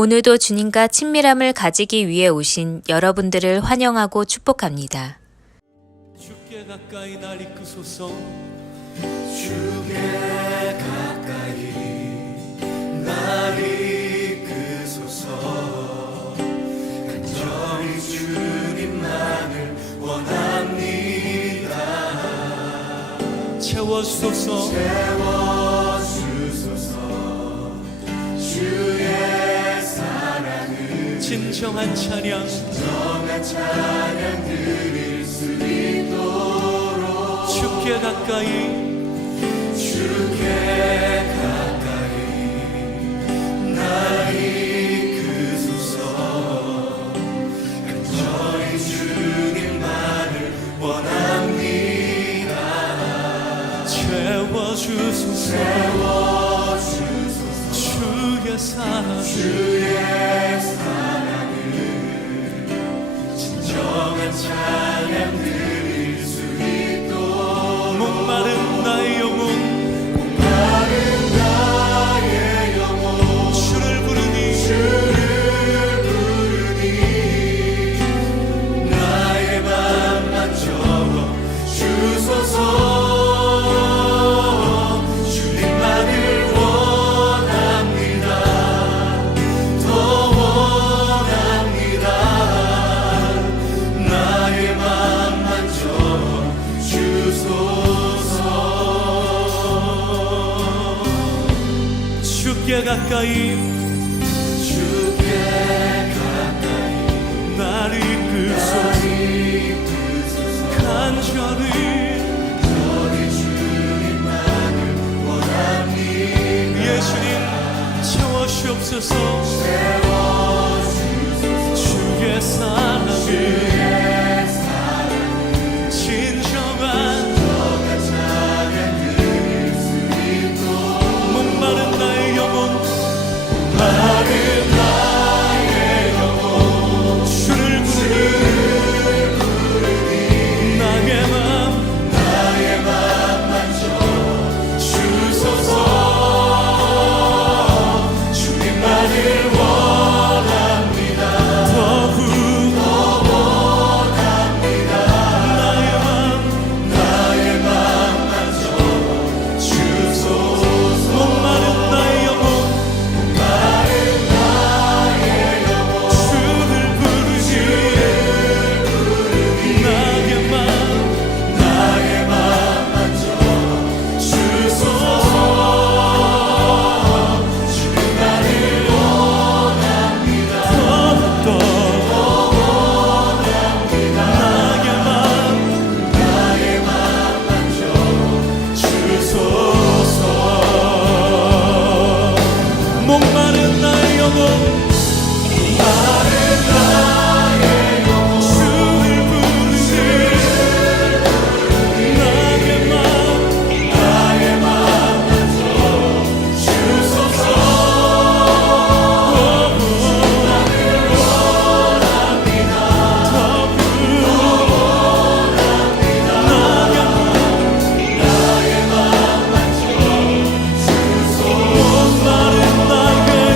오늘도 주님과 친밀함을 가지기 위해 오신 여러분들을 환영하고 축복합니다. 주께 가까이 날 이끄소서. 주께 가까이 날 이끄소서. 간절히 주님만을 원합니다. 채워주소서. 주의 사랑을 진정한 찬양 드릴 수 있도록 주께 가까이 날 이끄소서. 간절히 주님만을 원합니다. 채워주소서. 주의 사랑을 진정한 찬양 드릴 수 있도록 목마른 나의 영혼 주를 부르니 나의 맘만 적어 주소서. 주님만을 주께 가까이 날 이끄소서. 간절히 주님만을 원합니다. 예수님 채워주옵소서. 주의 사랑을 진정한 목마른 나의 영혼 주를 부르니 나의 맘만 주소서. 주님만을 원합니다. 더욱 원합니다. 나의 맘만 주소서. 목마른 나의 영혼 목마른 나의 영혼 주를 부르니 나의 맘만 주소서. 목마른 나의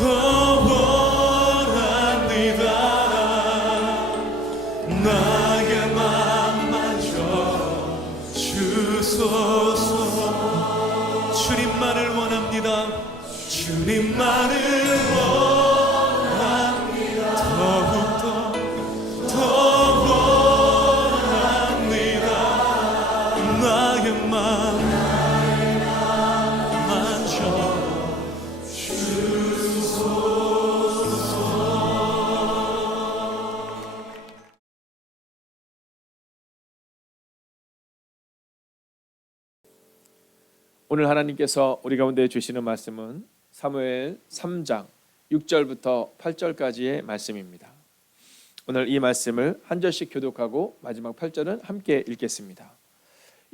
더 원합니다. 나의 맘 만져 주소서. 주님만을 원합니다. 주님만을 원합니다. 더욱더 원합니다. 나의 맘 만져 오늘 하나님께서 우리 가운데 주시는 말씀은 사무엘 3장 6절부터 8절까지의 말씀입니다. 오늘 이 말씀을 한 절씩 교독하고 마지막 8절은 함께 읽겠습니다.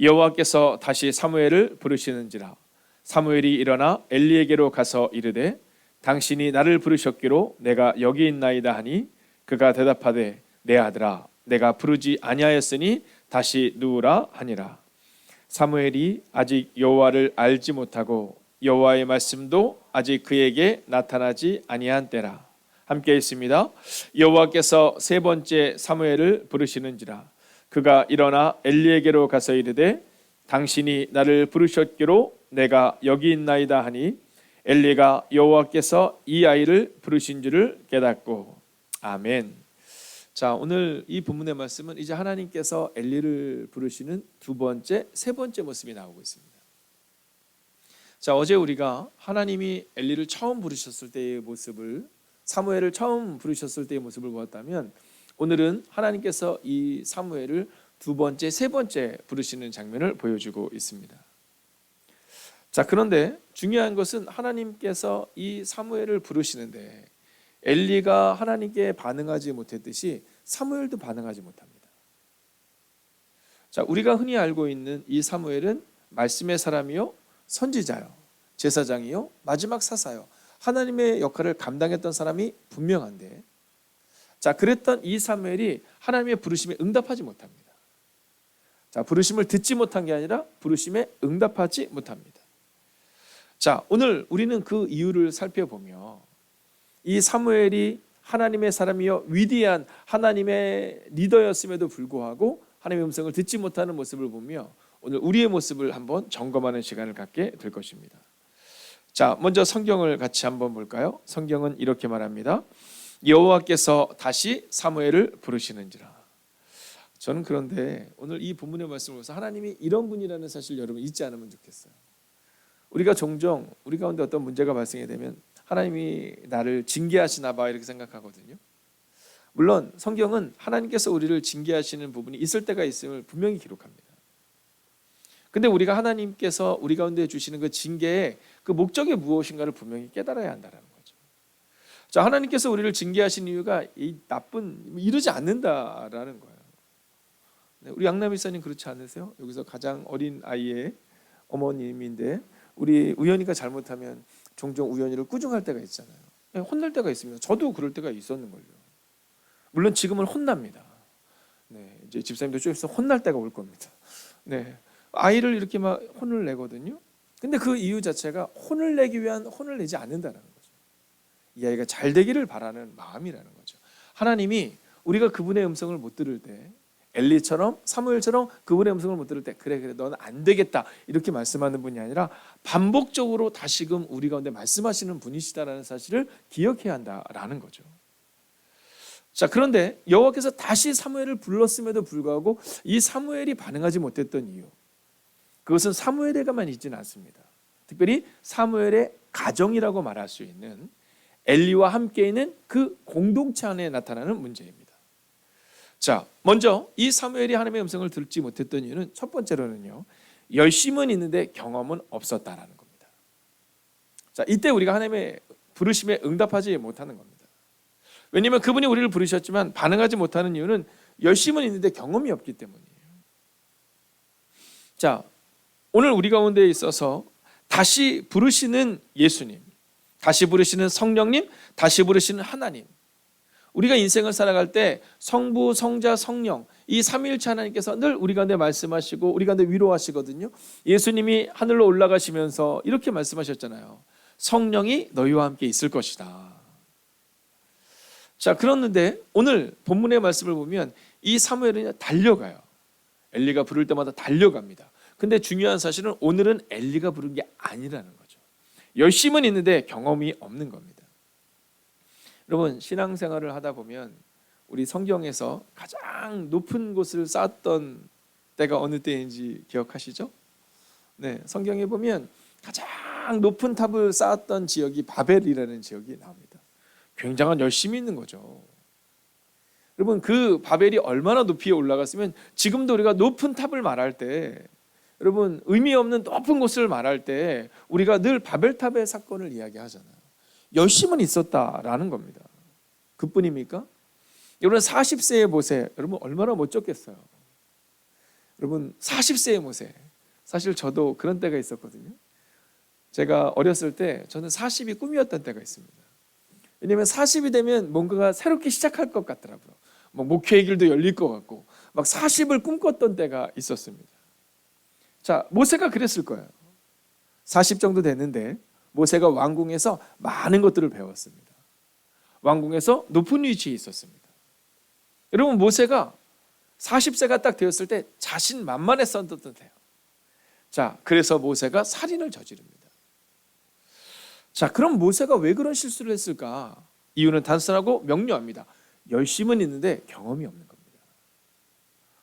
여호와께서 다시 사무엘을 부르시는지라. 사무엘이 일어나 엘리에게로 가서 이르되 당신이 나를 부르셨기로 내가 여기 있나이다 하니 그가 대답하되 내 아들아 내가 부르지 아니하였으니 다시 누우라 하니라. 사무엘이 아직 여호와를 알지 못하고 여호와의 말씀도 아직 그에게 나타나지 아니한 때라. 함께 있습니다. 여호와께서 세 번째 사무엘을 부르시는지라. 그가 일어나 엘리에게로 가서 이르되 당신이 나를 부르셨기로 내가 여기 있나이다 하니 엘리가 여호와께서 이 아이를 부르신 줄을 깨닫고. 아멘. 자, 오늘 이 본문의 말씀은 이제 하나님께서 엘리를 부르시는 두 번째, 세 번째 모습이 나오고 있습니다. 자, 어제 우리가 하나님이 엘리를 처음 부르셨을 때의 모습을, 사무엘을 처음 부르셨을 때의 모습을 보았다면, 오늘은 하나님께서 이 사무엘을 두 번째, 세 번째 부르시는 장면을 보여주고 있습니다. 자, 그런데 중요한 것은 하나님께서 이 사무엘을 부르시는데 엘리가 하나님께 반응하지 못했듯이 사무엘도 반응하지 못합니다. 자, 우리가 흔히 알고 있는 이 사무엘은 말씀의 사람이요, 선지자요, 제사장이요, 마지막 사사요, 하나님의 역할을 감당했던 사람이 분명한데, 자, 그랬던 이 사무엘이 하나님의 부르심에 응답하지 못합니다. 자, 부르심을 듣지 못한 게 아니라 부르심에 응답하지 못합니다. 자, 오늘 우리는 그 이유를 살펴보며 이 사무엘이 하나님의 사람이요 위대한 하나님의 리더였음에도 불구하고 하나님의 음성을 듣지 못하는 모습을 보며 오늘 우리의 모습을 한번 점검하는 시간을 갖게 될 것입니다. 자, 먼저 성경을 같이 한번 볼까요? 성경은 이렇게 말합니다. 여호와께서 다시 사무엘을 부르시는지라. 저는 그런데 오늘 이 본문의 말씀을 보면서 하나님이 이런 분이라는 사실 여러분 잊지 않으면 좋겠어요. 우리가 종종 우리 가운데 어떤 문제가 발생이 되면 하나님이 나를 징계하시나 봐 이렇게 생각하거든요. 물론 성경은 하나님께서 우리를 징계하시는 부분이 있을 때가 있음을 분명히 기록합니다. 근데 우리가 하나님께서 우리 가운데 주시는 그 징계의 그 목적이 무엇인가를 분명히 깨달아야 한다는 거죠. 자, 하나님께서 우리를 징계하신 이유가 이 나쁜 이러지 않는다라는 거예요. 네, 우리 양남일사님 그렇지 않으세요? 여기서 가장 어린 아이의 어머님인데 우리 우연이가 잘못하면 종종 우연이를 꾸중할 때가 있잖아요. 혼날 때가 있습니다. 저도 그럴 때가 있었는걸요. 물론 지금은 혼납니다. 네, 이제 집사님도 좀 있으면 혼날 때가 올 겁니다. 네, 아이를 이렇게 막 혼을 내거든요. 근데 그 이유 자체가 혼을 내기 위한 혼을 내지 않는다는 거죠. 이 아이가 잘 되기를 바라는 마음이라는 거죠. 하나님이 우리가 그분의 음성을 못 들을 때, 엘리처럼 사무엘처럼 그분의 음성을 못 들을 때 그래 너는 안 되겠다 이렇게 말씀하는 분이 아니라 반복적으로 다시금 우리 가운데 말씀하시는 분이시다라는 사실을 기억해야 한다라는 거죠. 자, 그런데 여호와께서 다시 사무엘을 불렀음에도 불구하고 이 사무엘이 반응하지 못했던 이유, 그것은 사무엘에게만 있지는 않습니다. 특별히 사무엘의 가정이라고 말할 수 있는 엘리와 함께 있는 그 공동체 안에 나타나는 문제입니다. 자, 먼저 이 사무엘이 하나님의 음성을 듣지 못했던 이유는 첫 번째로는요, 열심은 있는데 경험은 없었다라는 겁니다. 자, 이때 우리가 하나님의 부르심에 응답하지 못하는 겁니다. 왜냐하면 그분이 우리를 부르셨지만 반응하지 못하는 이유는 열심은 있는데 경험이 없기 때문이에요. 자, 오늘 우리 가운데 있어서 다시 부르시는 예수님, 다시 부르시는 성령님, 다시 부르시는 하나님, 우리가 인생을 살아갈 때 성부, 성자, 성령 이 삼위일체 하나님께서 늘 우리 가운데 말씀하시고 우리 가운데 위로하시거든요. 예수님이 하늘로 올라가시면서 이렇게 말씀하셨잖아요. 성령이 너희와 함께 있을 것이다. 자, 그런데 오늘 본문의 말씀을 보면 이 사무엘은 달려가요. 엘리가 부를 때마다 달려갑니다. 근데 중요한 사실은 오늘은 엘리가 부른 게 아니라는 거죠. 열심은 있는데 경험이 없는 겁니다. 여러분, 신앙생활을 하다 보면 우리 성경에서 가장 높은 곳을 쌓았던 때가 어느 때인지 기억하시죠? 네, 성경에 보면 가장 높은 탑을 쌓았던 지역이 바벨이라는 지역이 나옵니다. 굉장한 열심이 있는 거죠. 여러분, 그 바벨이 얼마나 높이에 올라갔으면 지금도 우리가 높은 탑을 말할 때, 여러분, 의미 없는 높은 곳을 말할 때 우리가 늘 바벨탑의 사건을 이야기하잖아요. 열심은 있었다라는 겁니다. 그뿐입니까? 여러분, 40세의 모세, 여러분 얼마나 멋졌겠어요. 여러분, 40세의 모세, 사실 저도 그런 때가 있었거든요. 제가 어렸을 때 저는 40이 꿈이었던 때가 있습니다. 왜냐하면 40이 되면 뭔가가 새롭게 시작할 것 같더라고요. 막 목회의 길도 열릴 것 같고 막 40을 꿈꿨던 때가 있었습니다. 자, 모세가 그랬을 거예요. 40 정도 됐는데 모세가 왕궁에서 많은 것들을 배웠습니다. 왕궁에서 높은 위치에 있었습니다. 여러분, 모세가 40세가 딱 되었을 때 자신만만했었던 듯해요. 자, 그래서 모세가 살인을 저지릅니다. 자, 그럼 모세가 왜 그런 실수를 했을까? 이유는 단순하고 명료합니다. 열심은 있는데 경험이 없는 겁니다.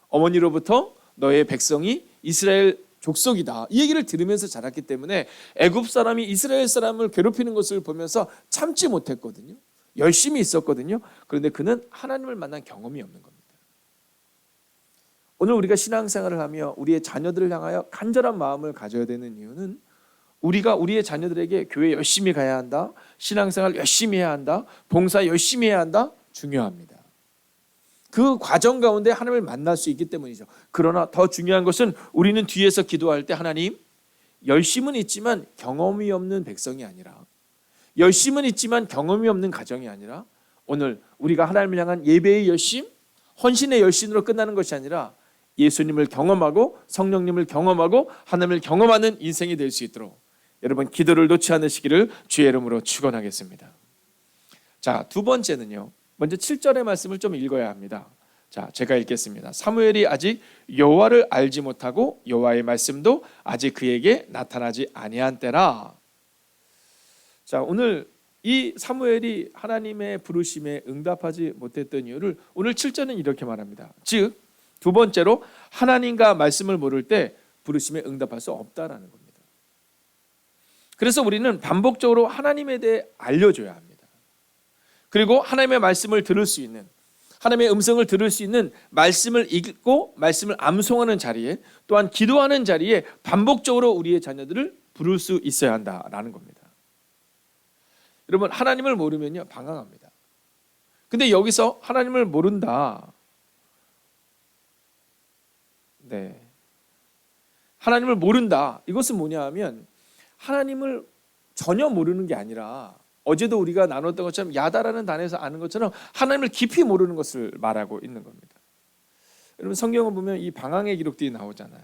어머니로부터 너의 백성이 이스라엘 족속이다, 이 얘기를 들으면서 자랐기 때문에 애굽 사람이 이스라엘 사람을 괴롭히는 것을 보면서 참지 못했거든요. 열심히 있었거든요. 그런데 그는 하나님을 만난 경험이 없는 겁니다. 오늘 우리가 신앙생활을 하며 우리의 자녀들을 향하여 간절한 마음을 가져야 되는 이유는 우리가 우리의 자녀들에게 교회 열심히 가야 한다, 신앙생활 열심히 해야 한다, 봉사 열심히 해야 한다, 중요합니다. 그 과정 가운데 하나님을 만날 수 있기 때문이죠. 그러나 더 중요한 것은 우리는 뒤에서 기도할 때 하나님, 열심은 있지만 경험이 없는 백성이 아니라, 열심은 있지만 경험이 없는 가정이 아니라, 오늘 우리가 하나님을 향한 예배의 열심, 헌신의 열심으로 끝나는 것이 아니라 예수님을 경험하고 성령님을 경험하고 하나님을 경험하는 인생이 될 수 있도록 여러분, 기도를 놓지 않으시기를 주의 이름으로 축원하겠습니다. 자, 두 번째는요, 먼저 7절의 말씀을 좀 읽어야 합니다. 자, 제가 읽겠습니다. 사무엘이 아직 여호와를 알지 못하고 여호와의 말씀도 아직 그에게 나타나지 아니한 때라. 자, 오늘 이 사무엘이 하나님의 부르심에 응답하지 못했던 이유를 오늘 7절은 이렇게 말합니다. 즉, 두 번째로 하나님과 말씀을 모를 때 부르심에 응답할 수 없다라는 겁니다. 그래서 우리는 반복적으로 하나님에 대해 알려줘야 합니다. 그리고 하나님의 말씀을 들을 수 있는, 하나님의 음성을 들을 수 있는 말씀을 읽고 말씀을 암송하는 자리에, 또한 기도하는 자리에 반복적으로 우리의 자녀들을 부를 수 있어야 한다라는 겁니다. 여러분, 하나님을 모르면요 방황합니다. 근데 여기서 하나님을 모른다, 네, 하나님을 모른다, 이것은 뭐냐 하면 하나님을 전혀 모르는 게 아니라, 어제도 우리가 나눴던 것처럼 야다라는 단어에서 아는 것처럼 하나님을 깊이 모르는 것을 말하고 있는 겁니다. 여러분, 성경을 보면 이 방황의 기록들이 나오잖아요.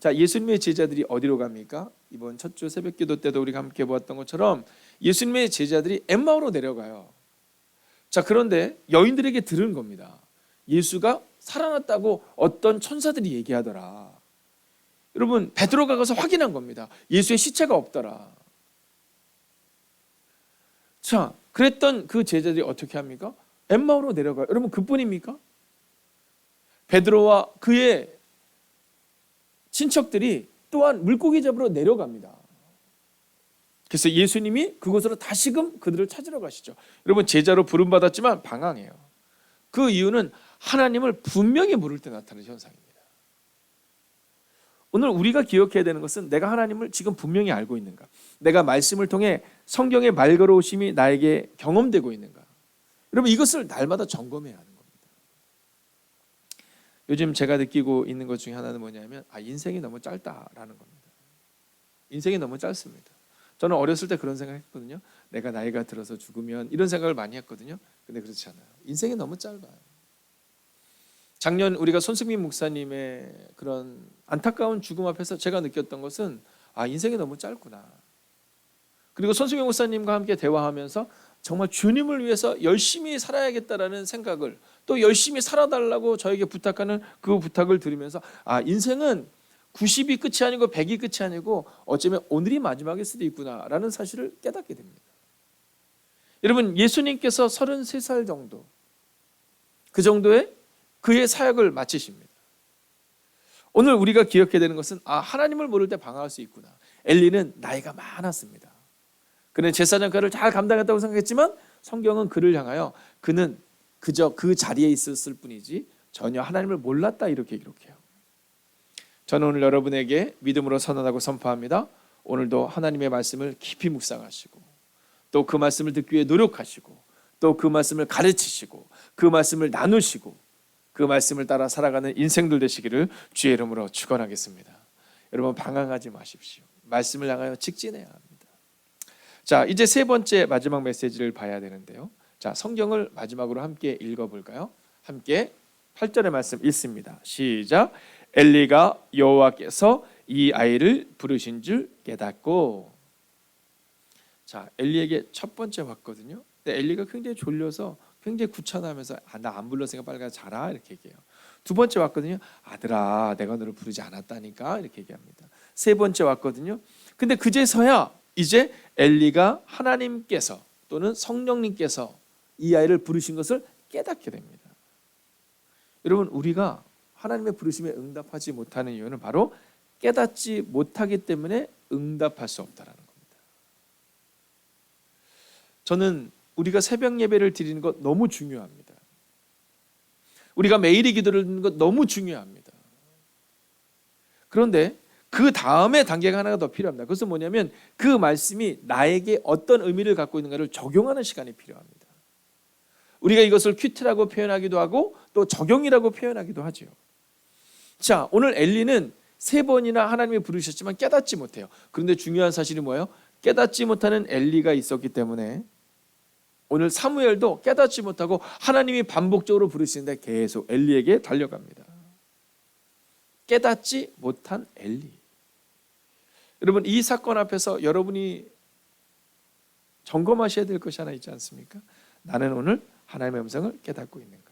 자, 예수님의 제자들이 어디로 갑니까? 이번 첫 주 새벽 기도 때도 우리가 함께 보았던 것처럼 예수님의 제자들이 엠마오로 내려가요. 자, 그런데 여인들에게 들은 겁니다. 예수가 살아났다고 어떤 천사들이 얘기하더라. 여러분, 베드로가 가서 확인한 겁니다. 예수의 시체가 없더라. 자, 그랬던 그 제자들이 어떻게 합니까? 엠마오로 내려가요. 여러분, 그뿐입니까? 베드로와 그의 친척들이 또한 물고기 잡으러 내려갑니다. 그래서 예수님이 그곳으로 다시금 그들을 찾으러 가시죠. 여러분, 제자로 부름받았지만 방황해요. 그 이유는 하나님을 분명히 모를 때 나타나는 현상입니다. 오늘 우리가 기억해야 되는 것은 내가 하나님을 지금 분명히 알고 있는가, 내가 말씀을 통해 성경의 말걸어오심이 나에게 경험되고 있는가, 여러분, 이것을 날마다 점검해야 하는 겁니다. 요즘 제가 느끼고 있는 것 중에 하나는 뭐냐면, 인생이 너무 짧다라는 겁니다. 인생이 너무 짧습니다. 저는 어렸을 때 그런 생각했거든요. 내가 나이가 들어서 죽으면, 이런 생각을 많이 했거든요. 근데 그렇지 않아요. 인생이 너무 짧아요. 작년 우리가 손승민 목사님의 그런 안타까운 죽음 앞에서 제가 느꼈던 것은, 인생이 너무 짧구나. 그리고 손수경 목사님과 함께 대화하면서 정말 주님을 위해서 열심히 살아야겠다라는 생각을, 또 열심히 살아달라고 저에게 부탁하는 그 부탁을 들으면서 인생은 90이 끝이 아니고 100이 끝이 아니고 어쩌면 오늘이 마지막일 수도 있구나라는 사실을 깨닫게 됩니다. 여러분, 예수님께서 33살 정도, 그 정도의 그의 사역을 마치십니다. 오늘 우리가 기억해야 되는 것은 하나님을 모를 때 방황할 수 있구나. 엘리는 나이가 많았습니다. 그는 제사장 역할을 잘 감당했다고 생각했지만 성경은 그를 향하여 그는 그저 그 자리에 있었을 뿐이지 전혀 하나님을 몰랐다 이렇게 기록해요. 저는 오늘 여러분에게 믿음으로 선언하고 선포합니다. 오늘도 하나님의 말씀을 깊이 묵상하시고 또 그 말씀을 듣기 위해 노력하시고 또 그 말씀을 가르치시고 그 말씀을 나누시고 그 말씀을 따라 살아가는 인생들 되시기를 주의 이름으로 축원하겠습니다. 여러분, 방황하지 마십시오. 말씀을 향하여 직진해야 합니다. 자, 이제 세 번째 마지막 메시지를 봐야 되는데요. 자, 성경을 마지막으로 함께 읽어볼까요? 함께 8절의 말씀 읽습니다. 시작. 엘리가 여호와께서 이 아이를 부르신 줄 깨닫고. 자, 엘리에게 첫 번째 왔거든요. 근데 엘리가 굉장히 졸려서 굉장히 구차나면서 나 안 불렀으니까 빨리 가서 자라 이렇게 얘기해요. 두 번째 왔거든요. 아들아, 내가 너를 부르지 않았다니까 이렇게 얘기합니다. 세 번째 왔거든요. 근데 그제서야 이제 엘리가 하나님께서 또는 성령님께서 이 아이를 부르신 것을 깨닫게 됩니다. 여러분, 우리가 하나님의 부르심에 응답하지 못하는 이유는 바로 깨닫지 못하기 때문에 응답할 수 없다라는 겁니다. 저는 우리가 새벽 예배를 드리는 것 너무 중요합니다. 우리가 매일의 기도를 드리는 것 너무 중요합니다. 그런데 그 다음에 단계가 하나가 더 필요합니다. 그것은 뭐냐면 그 말씀이 나에게 어떤 의미를 갖고 있는가를 적용하는 시간이 필요합니다. 우리가 이것을 큐트라고 표현하기도 하고 또 적용이라고 표현하기도 하죠. 자, 오늘 엘리는 3번이나 하나님이 부르셨지만 깨닫지 못해요. 그런데 중요한 사실이 뭐예요? 깨닫지 못하는 엘리가 있었기 때문에 오늘 사무엘도 깨닫지 못하고 하나님이 반복적으로 부르시는데 계속 엘리에게 달려갑니다. 깨닫지 못한 엘리. 여러분, 이 사건 앞에서 여러분이 점검하셔야 될 것이 하나 있지 않습니까? 나는 오늘 하나님의 음성을 깨닫고 있는가?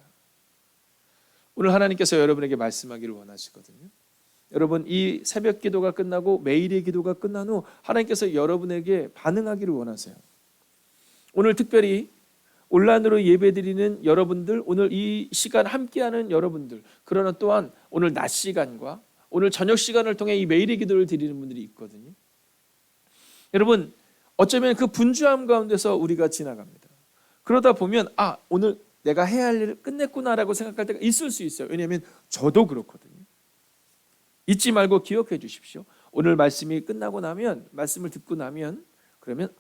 오늘 하나님께서 여러분에게 말씀하기를 원하시거든요. 여러분, 이 새벽 기도가 끝나고 매일의 기도가 끝난 후 하나님께서 여러분에게 반응하기를 원하세요. 오늘 특별히 온라인으로 예배드리는 여러분들, 오늘 이 시간 함께하는 여러분들, 그러나 또한 오늘 낮 시간과 오늘 저녁 시간을 통해 이 매일의 기도를 드리는 분들이 있거든요. 여러분, 어쩌면 그 분주함 가운데서 우리가 지나갑니다. 그러다 보면 오늘 내가 해야 할 일을 끝냈구나라고 생각할 때가 있을 수 있어요. 왜냐하면 저도 그렇거든요. 잊지 말고 기억해 주십시오. 오늘 말씀이 끝나고 나면, 말씀을 듣고 나면, 그러면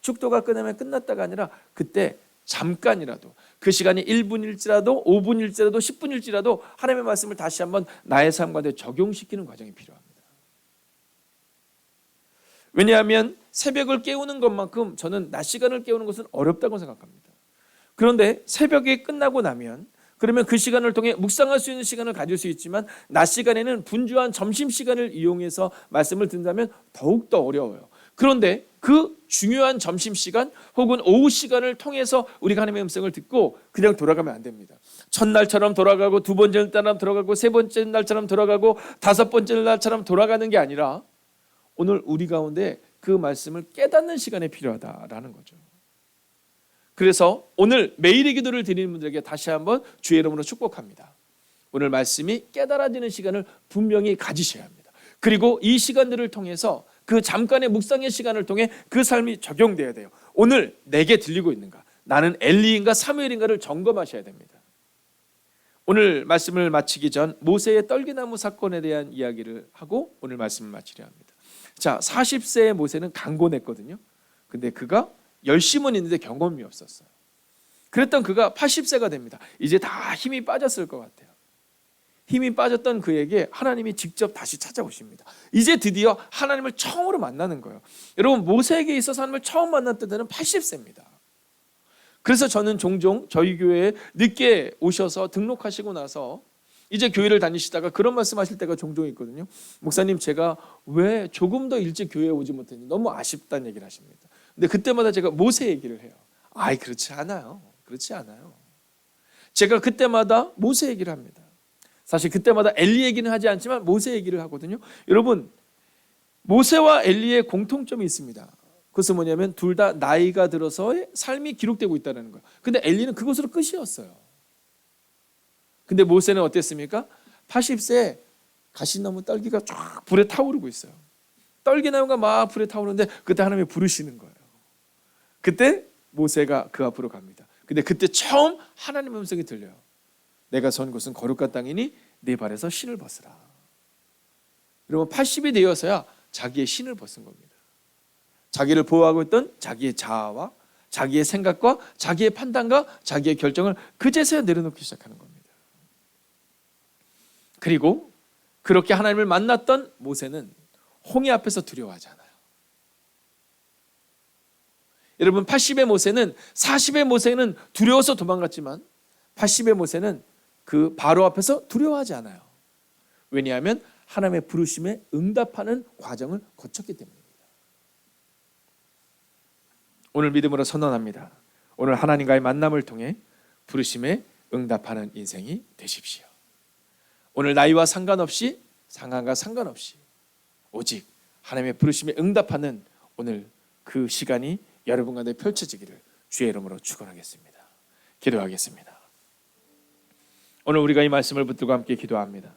축도가 끝나면 끝났다가 아니라 그때 잠깐이라도, 그 시간이 1분일지라도 5분일지라도 10분일지라도 하나님의 말씀을 다시 한번 나의 삶 가운데 적용시키는 과정이 필요합니다. 왜냐하면 새벽을 깨우는 것만큼 저는 낮 시간을 깨우는 것은 어렵다고 생각합니다. 그런데 새벽이 끝나고 나면, 그러면 그 시간을 통해 묵상할 수 있는 시간을 가질 수 있지만 낮 시간에는 분주한 점심시간을 이용해서 말씀을 듣는다면 더욱더 어려워요. 그런데 그 중요한 점심시간 혹은 오후 시간을 통해서 우리가 하나님의 음성을 듣고 그냥 돌아가면 안 됩니다. 첫날처럼 돌아가고 두 번째 날처럼 돌아가고 세 번째 날처럼 돌아가고 다섯 번째 날처럼 돌아가는 게 아니라 오늘 우리 가운데 그 말씀을 깨닫는 시간이 필요하다라는 거죠. 그래서 오늘 매일의 기도를 드리는 분들에게 다시 한번 주의 이름으로 축복합니다. 오늘 말씀이 깨달아지는 시간을 분명히 가지셔야 합니다. 그리고 이 시간들을 통해서 그 잠깐의 묵상의 시간을 통해 그 삶이 적용돼야 돼요. 오늘 내게 들리고 있는가? 나는 엘리인가 사무엘인가를 점검하셔야 됩니다. 오늘 말씀을 마치기 전 모세의 떨기나무 사건에 대한 이야기를 하고 오늘 말씀을 마치려 합니다. 자, 40세의 모세는 강건했거든요. 근데 그가 열심은 있는데 경험이 없었어요. 그랬던 그가 80세가 됩니다. 이제 다 힘이 빠졌을 것 같아요. 힘이 빠졌던 그에게 하나님이 직접 다시 찾아오십니다. 이제 드디어 하나님을 처음으로 만나는 거예요. 여러분, 모세에게 있어서 하나님을 처음 만났던 때는 80세입니다. 그래서 저는 종종 저희 교회에 늦게 오셔서 등록하시고 나서 이제 교회를 다니시다가 그런 말씀하실 때가 종종 있거든요. 목사님, 제가 왜 조금 더 일찍 교회에 오지 못했는지 너무 아쉽다는 얘기를 하십니다. 근데 그때마다 제가 모세 얘기를 해요. 아이, 그렇지 않아요. 그렇지 않아요. 제가 그때마다 모세 얘기를 합니다. 사실 그때마다 엘리 얘기는 하지 않지만 모세 얘기를 하거든요. 여러분, 모세와 엘리의 공통점이 있습니다. 그것은 뭐냐면 둘 다 나이가 들어서의 삶이 기록되고 있다는 거예요. 근데 엘리는 그것으로 끝이었어요. 근데 모세는 어땠습니까? 80세에 가시나무 떨기가 쫙 불에 타오르고 있어요. 떨기나무가 막 불에 타오르는데 그때 하나님이 부르시는 거예요. 그때 모세가 그 앞으로 갑니다. 근데 그때 처음 하나님의 음성이 들려요. 내가 선 곳은 거룩한 땅이니 네 발에서 신을 벗으라. 여러분, 80이 되어서야 자기의 신을 벗은 겁니다. 자기를 보호하고 있던 자기의 자아와 자기의 생각과 자기의 판단과 자기의 결정을 그제서야 내려놓기 시작하는 겁니다. 그리고 그렇게 하나님을 만났던 모세는 홍해 앞에서 두려워하지 않아요. 여러분, 80의 모세는 40의 모세는 두려워서 도망갔지만 80의 모세는 그 바로 앞에서 두려워하지 않아요. 왜냐하면 하나님의 부르심에 응답하는 과정을 거쳤기 때문입니다. 오늘 믿음으로 선언합니다. 오늘 하나님과의 만남을 통해 부르심에 응답하는 인생이 되십시오. 오늘 나이와 상관없이, 상황과 상관없이 오직 하나님의 부르심에 응답하는 오늘 그 시간이 여러분 가운데 펼쳐지기를 주의 이름으로 축원하겠습니다. 기도하겠습니다. 오늘 우리가 이 말씀을 붙들고 함께 기도합니다.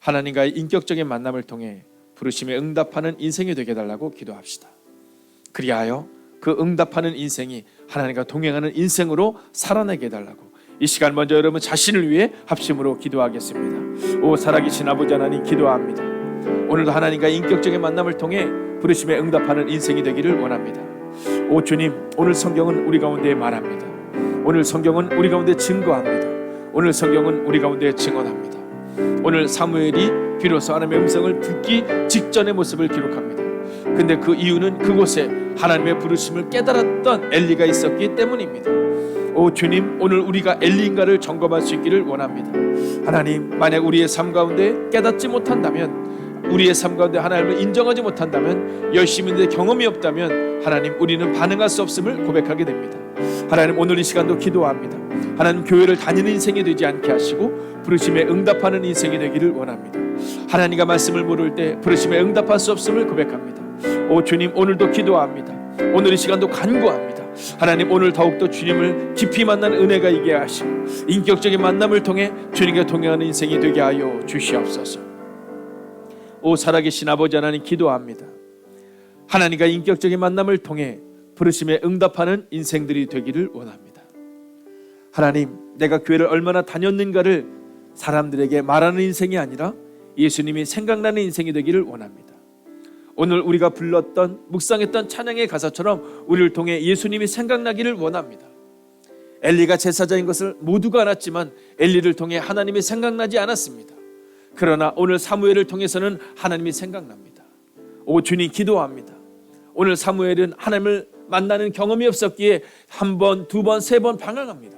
하나님과의 인격적인 만남을 통해 부르심에 응답하는 인생이 되게 해달라고 기도합시다. 그리하여 그 응답하는 인생이 하나님과 동행하는 인생으로 살아내게 해달라고 이 시간 먼저 여러분 자신을 위해 합심으로 기도하겠습니다. 오 살아계신 아버지 하나님, 기도합니다. 오늘도 하나님과 인격적인 만남을 통해 부르심에 응답하는 인생이 되기를 원합니다. 오 주님, 오늘 성경은 우리 가운데 말합니다. 오늘 성경은 우리 가운데 증거합니다. 오늘 성경은 우리 가운데 증언합니다. 오늘 사무엘이 비로소 하나님의 음성을 듣기 직전의 모습을 기록합니다. 근데 그 이유는 그곳에 하나님의 부르심을 깨달았던 엘리가 있었기 때문입니다. 오 주님, 오늘 우리가 엘리인가를 점검할 수 있기를 원합니다. 하나님, 만약 우리의 삶 가운데 깨닫지 못한다면, 우리의 삶 가운데 하나님을 인정하지 못한다면, 열심히 했는데 경험이 없다면 하나님, 우리는 반응할 수 없음을 고백하게 됩니다. 하나님, 오늘 이 시간도 기도합니다. 하나님, 교회를 다니는 인생이 되지 않게 하시고 부르심에 응답하는 인생이 되기를 원합니다. 하나님과 말씀을 물을 때 부르심에 응답할 수 없음을 고백합니다. 오 주님, 오늘도 기도합니다. 오늘 이 시간도 간구합니다. 하나님, 오늘 더욱더 주님을 깊이 만나는 은혜가 있게 하시고 인격적인 만남을 통해 주님과 동행하는 인생이 되게 하여 주시옵소서. 오 살아계신 아버지 하나님, 기도합니다. 하나님과 인격적인 만남을 통해 부르심에 응답하는 인생들이 되기를 원합니다. 하나님, 내가 교회를 얼마나 다녔는가를 사람들에게 말하는 인생이 아니라 예수님이 생각나는 인생이 되기를 원합니다. 오늘 우리가 불렀던 묵상했던 찬양의 가사처럼 우리를 통해 예수님이 생각나기를 원합니다. 엘리가 제사장인 것을 모두가 알았지만 엘리를 통해 하나님이 생각나지 않았습니다. 그러나 오늘 사무엘을 통해서는 하나님이 생각납니다. 오 주님, 기도합니다. 오늘 사무엘은 하나님을 만나는 경험이 없었기에 한 번, 두 번, 세 번 방황합니다.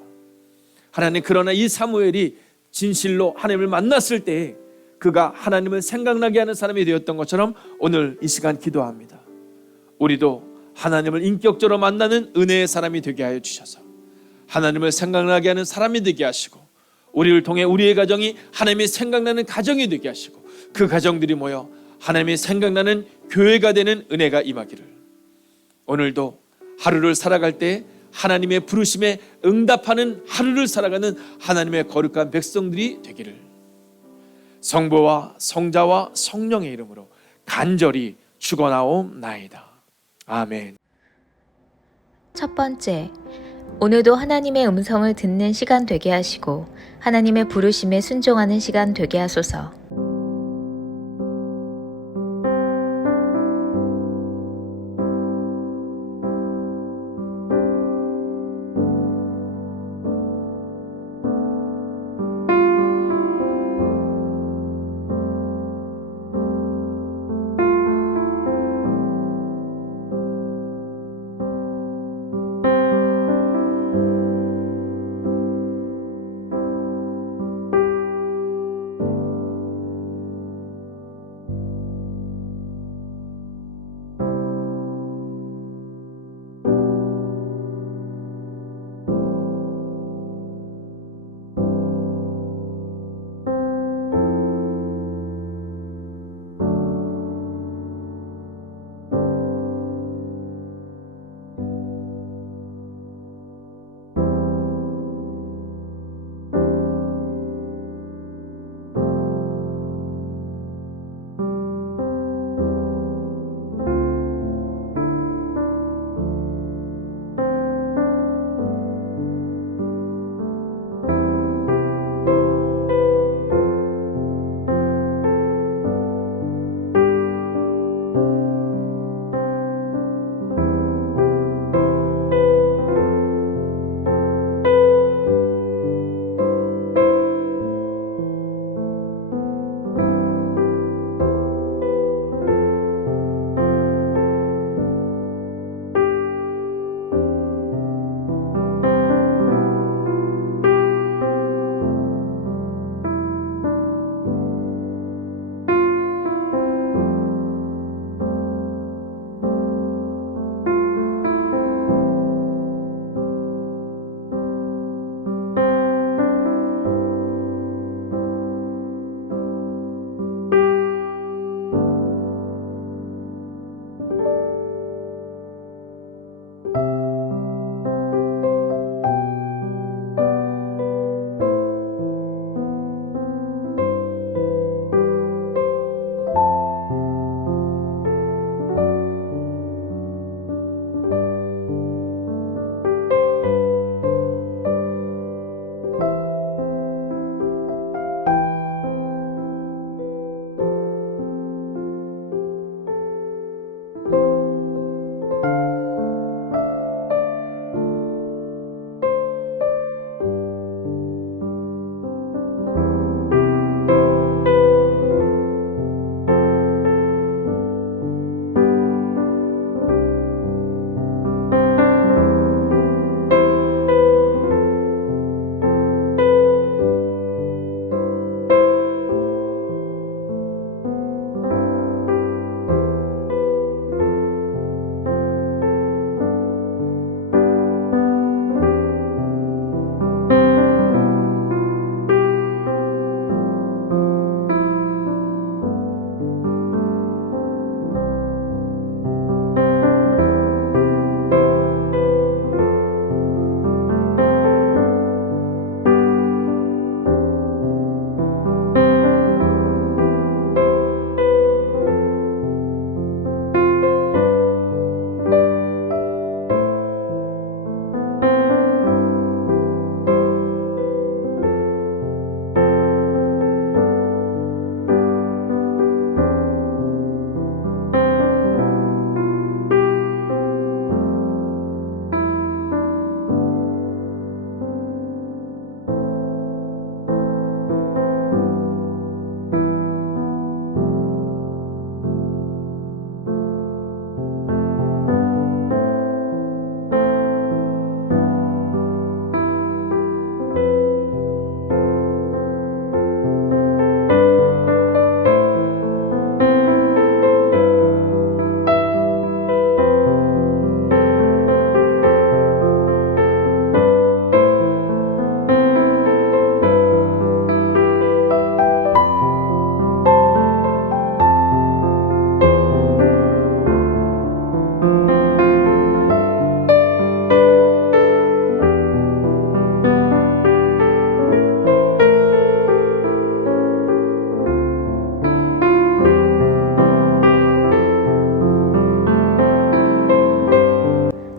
하나님, 그러나 이 사무엘이 진실로 하나님을 만났을 때 그가 하나님을 생각나게 하는 사람이 되었던 것처럼 오늘 이 시간 기도합니다. 우리도 하나님을 인격적으로 만나는 은혜의 사람이 되게 하여 주셔서 하나님을 생각나게 하는 사람이 되게 하시고 우리를 통해 우리의 가정이 하나님이 생각나는 가정이 되게 하시고 그 가정들이 모여 하나님이 생각나는 교회가 되는 은혜가 임하기를, 오늘도 하루를 살아갈 때 하나님의 부르심에 응답하는 하루를 살아가는 하나님의 거룩한 백성들이 되기를 성부와 성자와 성령의 이름으로 간절히 축원하옵나이다. 아멘. 첫 번째, 오늘도 하나님의 음성을 듣는 시간 되게 하시고 하나님의 부르심에 순종하는 시간 되게 하소서.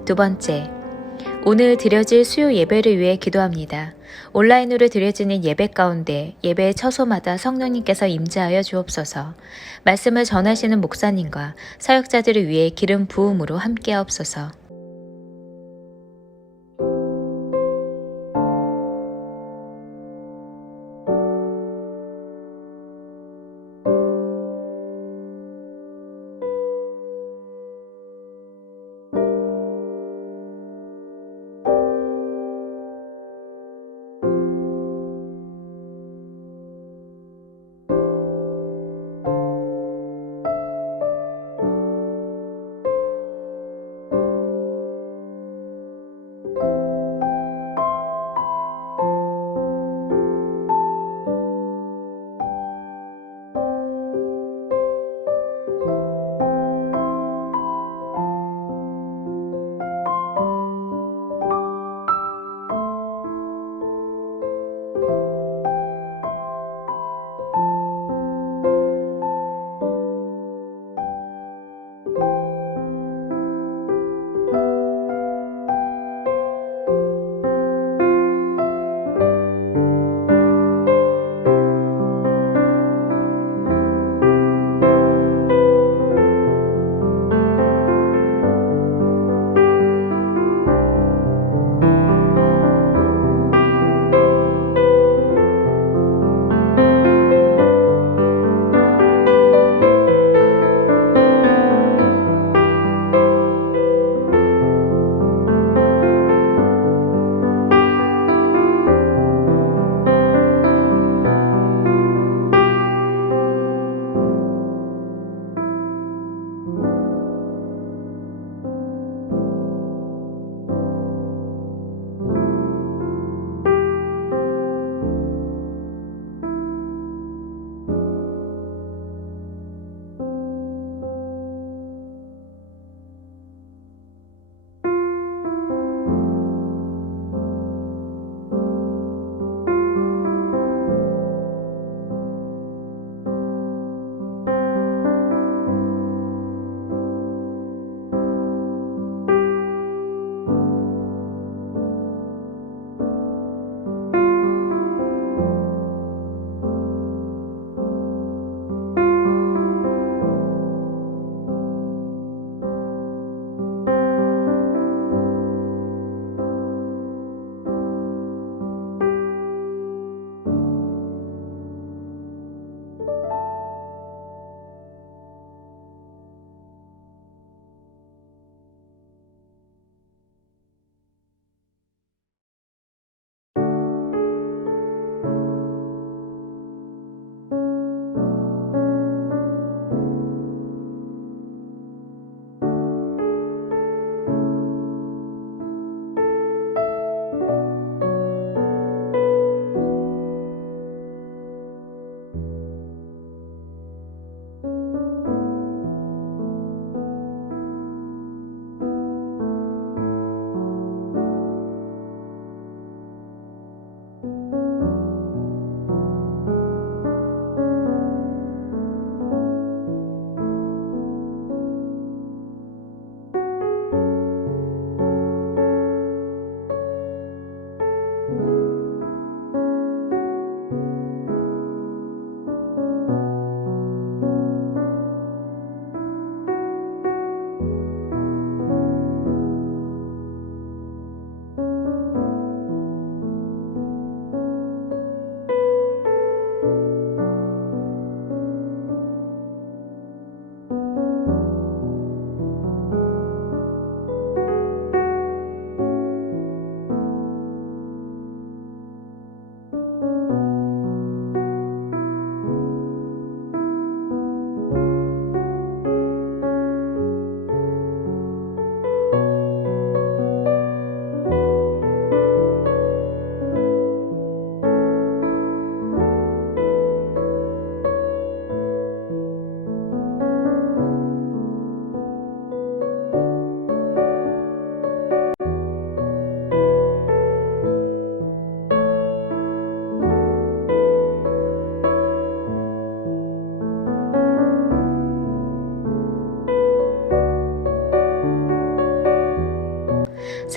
두 번째, 오늘 드려질 수요 예배를 위해 기도합니다. 온라인으로 드려지는 예배 가운데 예배의 처소마다 성령님께서 임재하여 주옵소서. 말씀을 전하시는 목사님과 사역자들을 위해 기름 부음으로 함께하옵소서.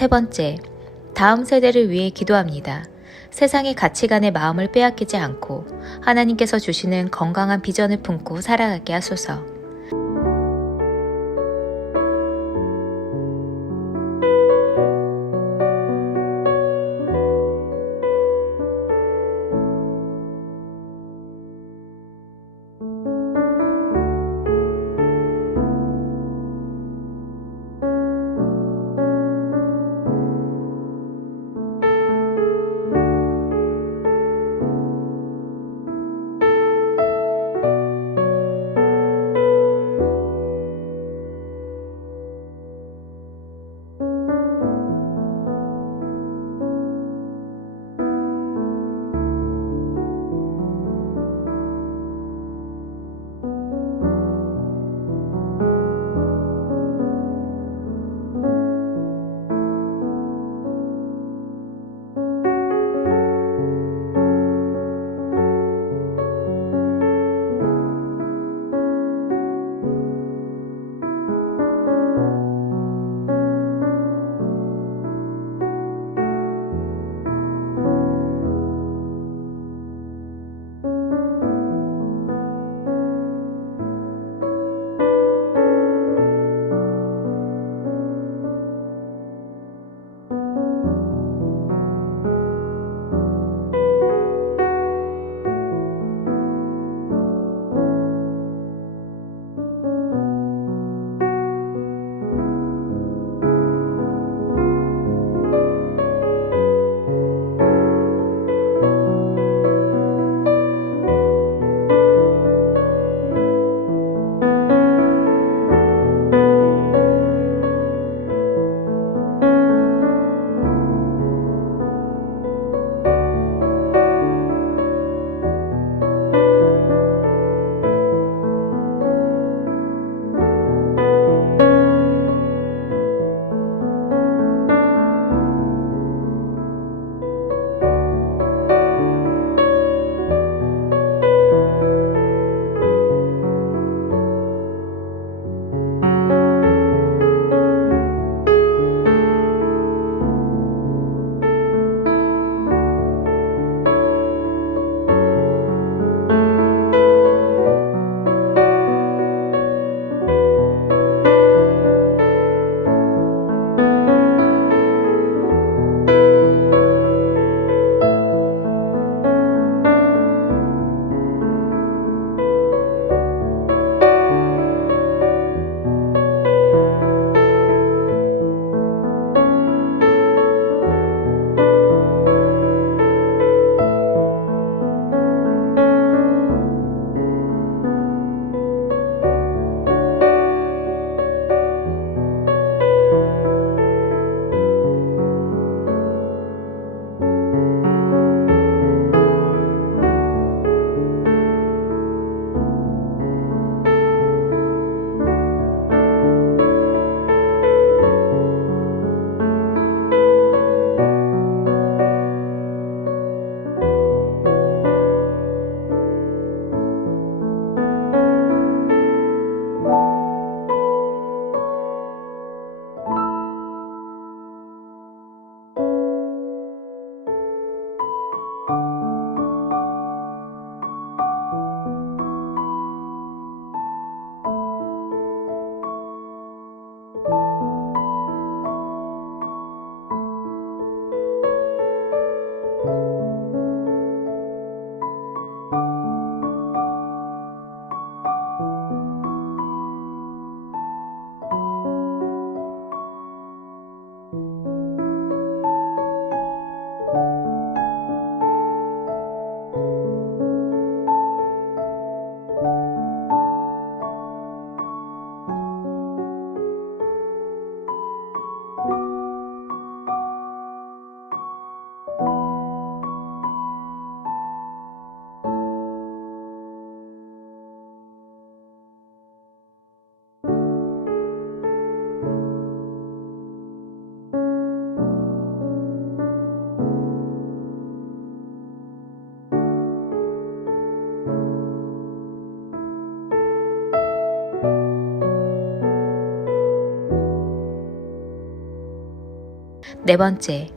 세 번째, 다음 세대를 위해 기도합니다. 세상의 가치관에 마음을 빼앗기지 않고 하나님께서 주시는 건강한 비전을 품고 살아가게 하소서. 네 번째,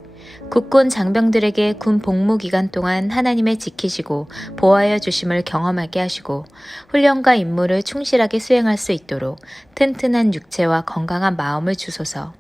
국군 장병들에게 군 복무 기간 동안 하나님의 지키시고 보호하여 주심을 경험하게 하시고 훈련과 임무를 충실하게 수행할 수 있도록 튼튼한 육체와 건강한 마음을 주소서.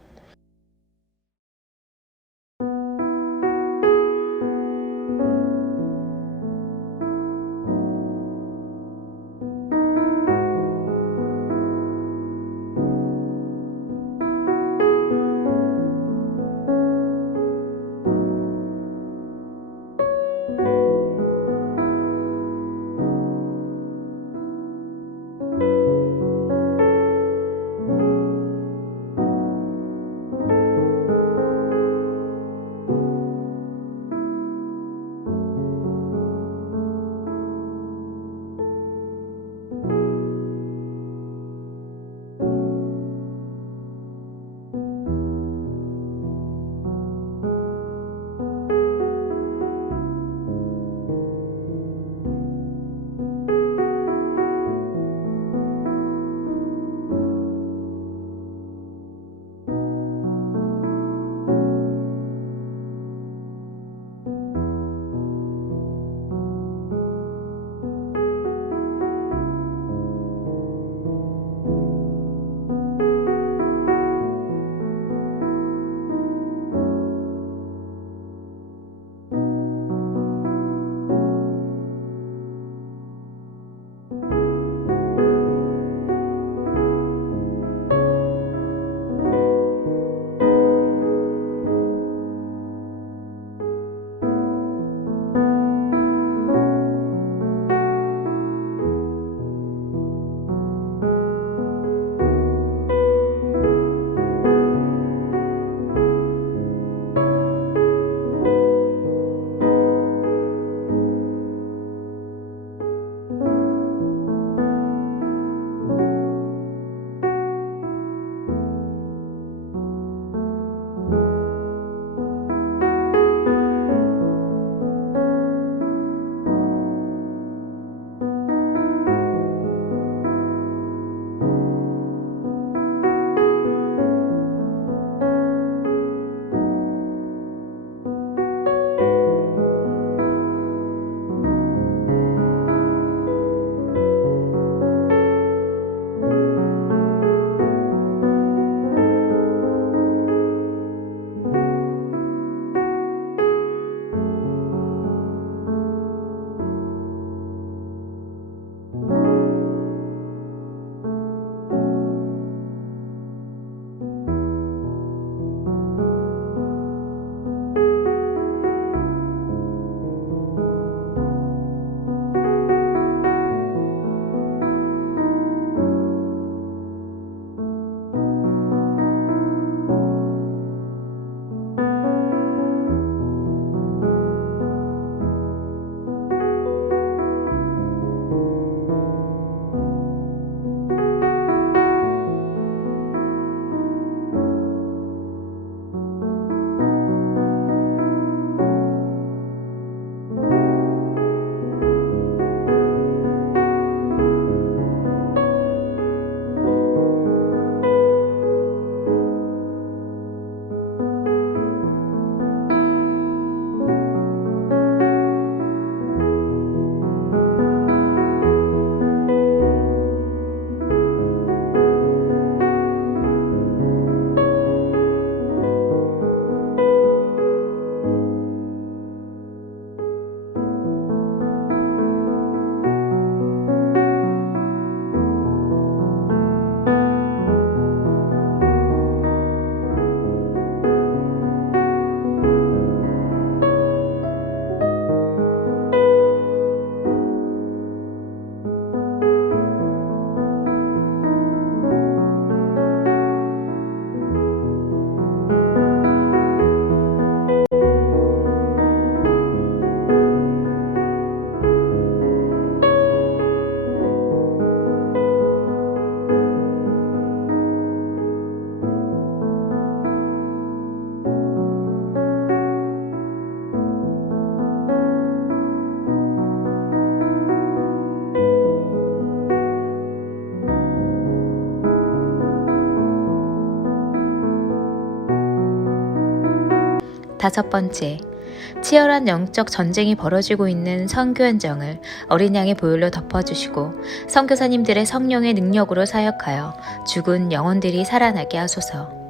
5번째, 치열한 영적 전쟁이 벌어지고 있는 선교 현장을 어린 양의 보혈로 덮어주시고 선교사님들의 성령의 능력으로 사역하여 죽은 영혼들이 살아나게 하소서.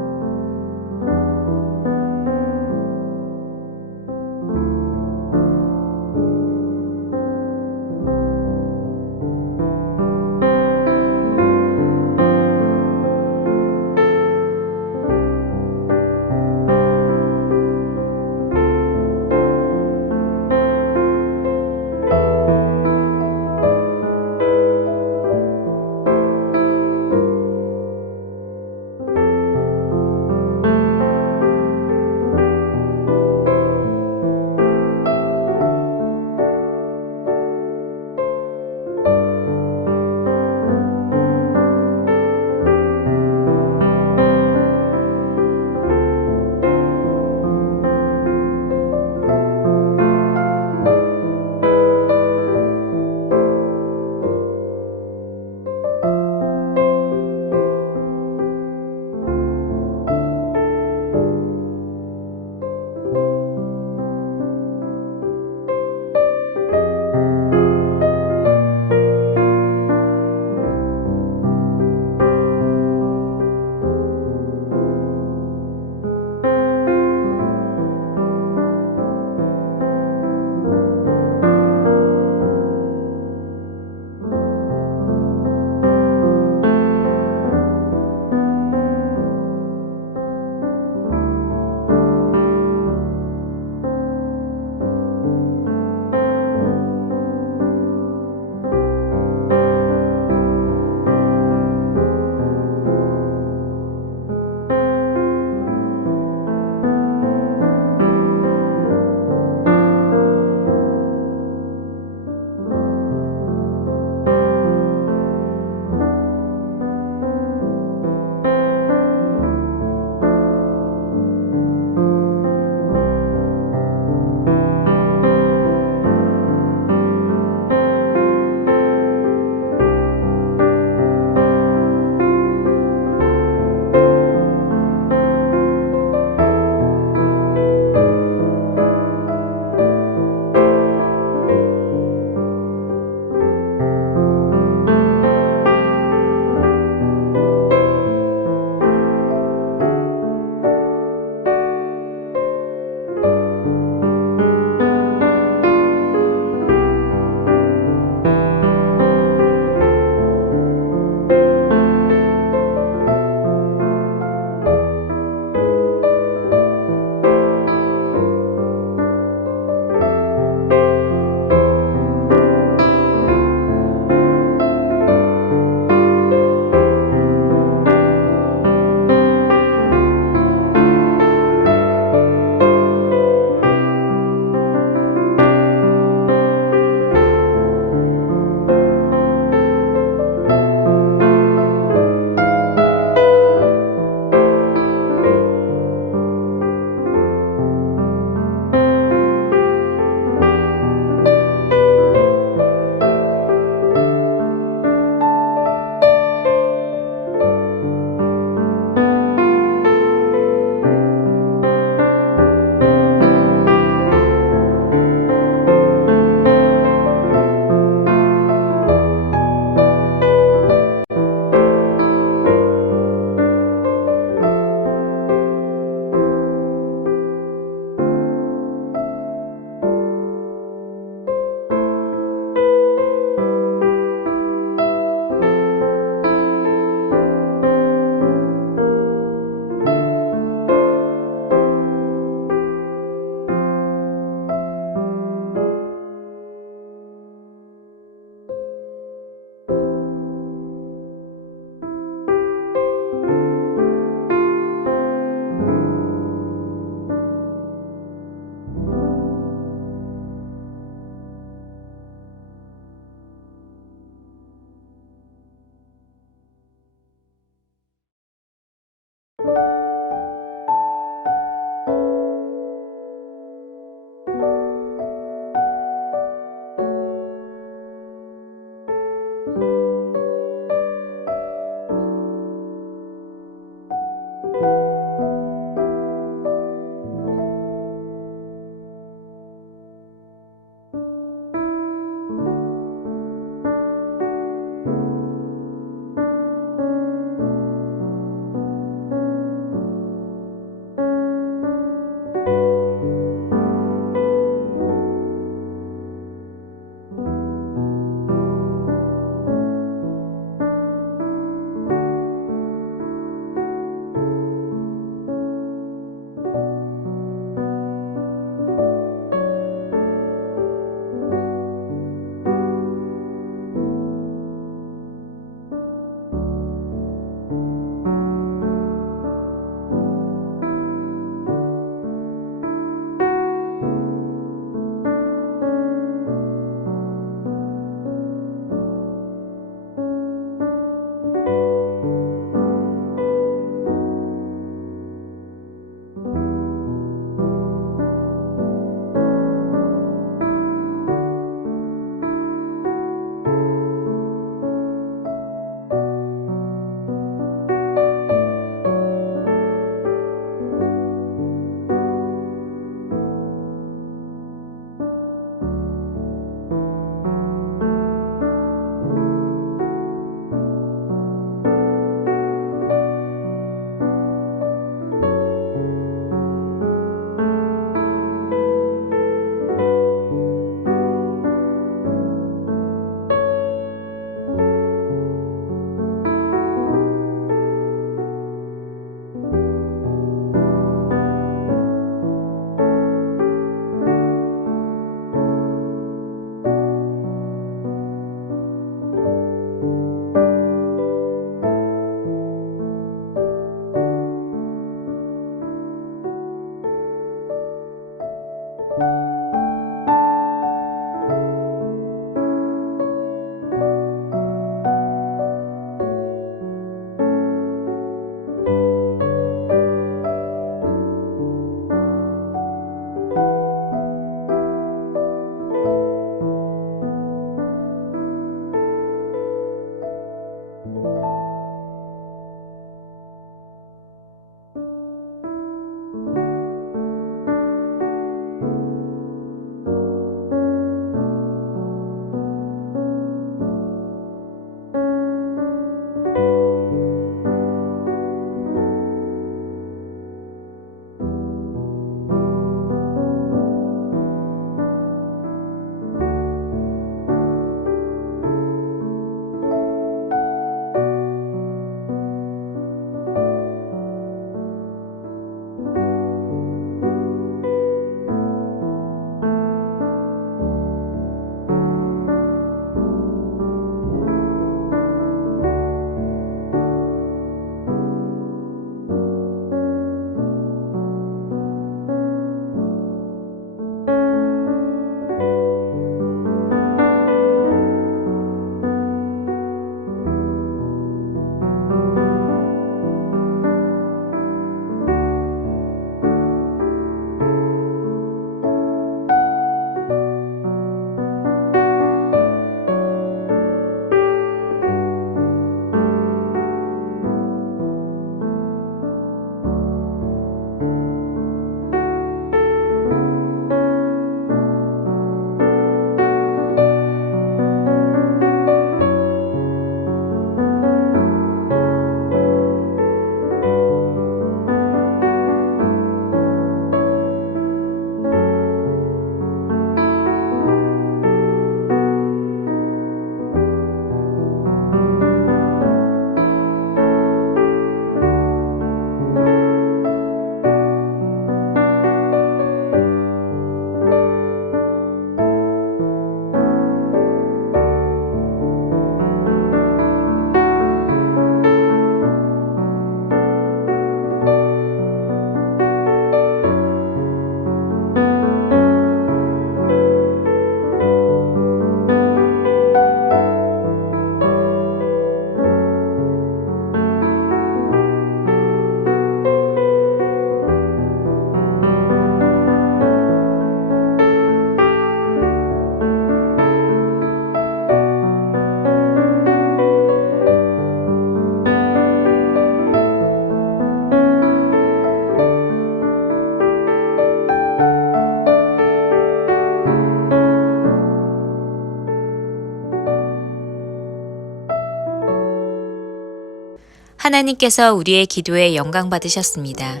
하나님께서 우리의 기도에 영광 받으셨습니다.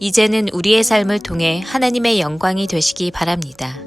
이제는 우리의 삶을 통해 하나님의 영광이 되시기 바랍니다.